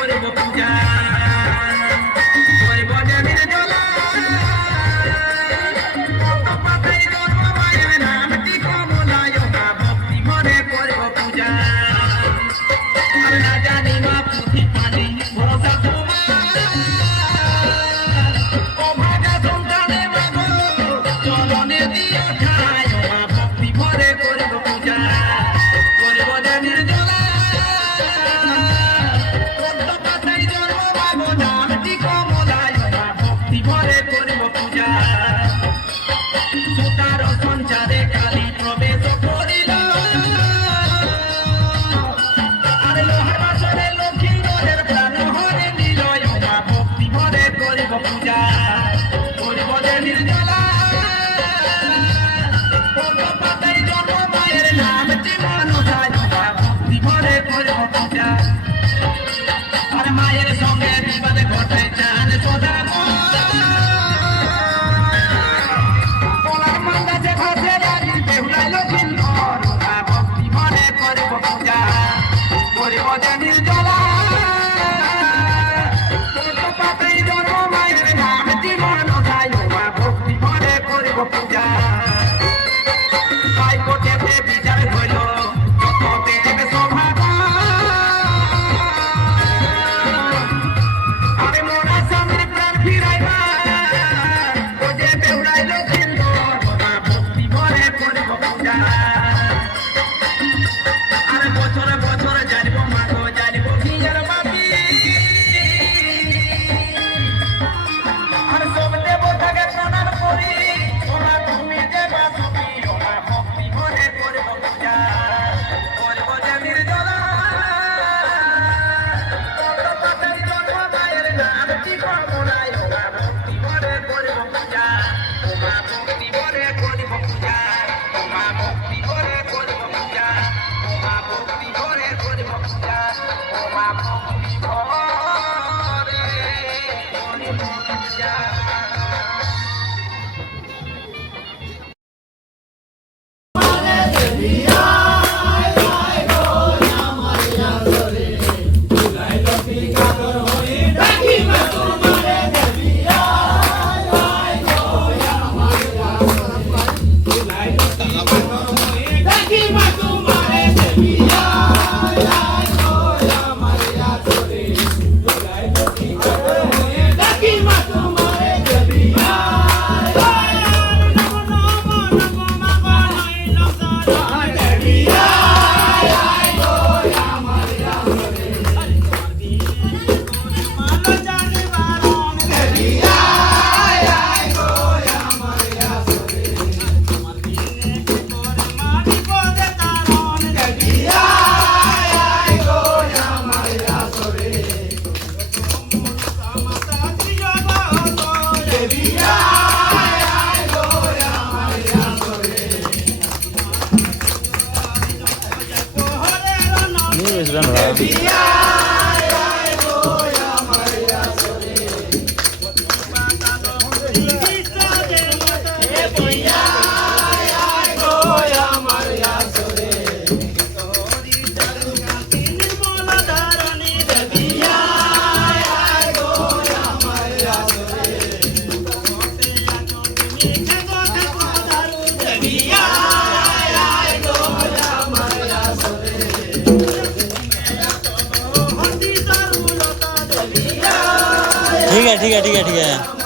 করব পূজা করব দেবীর জ্বালা পাতাই ধরব মায়ের নামটি কমলায় মা ভক্তি ভরে করব পূজা আর না জানি মা পুঁথি পানি ভরসা তোমার ও ভাগা সন্তানে মা গো চরণে দিও ঠাই মা ভক্তি ভরে করব পূজা করব দেবীর জ্বালা পাতাই ধরব মা গো নামটি কমলায় মা ভক্তি ভরে করব পূজা সুতার সঞ্চারে কালী প্রবেশ করিল আর লোহার বাসরে লক্ষ্মী নরের প্রাণ হরে নিল মা ভক্তি ভরে করিব পূজা করিব দেবীর জ্বালা পাতাই ধরব মায়ের নামটি মনসায় মা ভক্তি ভরে করিব পূজা আর মায়ের সঙ্গে বিবাদ ঘটায় চান সদা বিচার হইল আরে মোরা স্বামীর প্রাণ ফিরাইবা ও যে বেউড়াইল ভক্তি ভরে করিব পূজা আর বছরে বছরে জানিব মাঘ জানিব ভিড় মাটি আর সব দেবতাকে প্রণাম করি ওরা তুমি দেবা তুমি ওরা ভক্তি ভরে করব পূজা করব দেবীর জ্বালা পাতাই ধরব মায়ের নামটি কমলায় ওরা ভক্তি ভরে করব পূজা ওমা ভক্তি ভরে করব পূজা ওমা ভক্তি ভরে করব পূজা ওমা ভক্তি ভরে করব পূজা ওমা ভক্তি ভরে করব পূজা ठीक है ठीक है ठीक है ठीक है।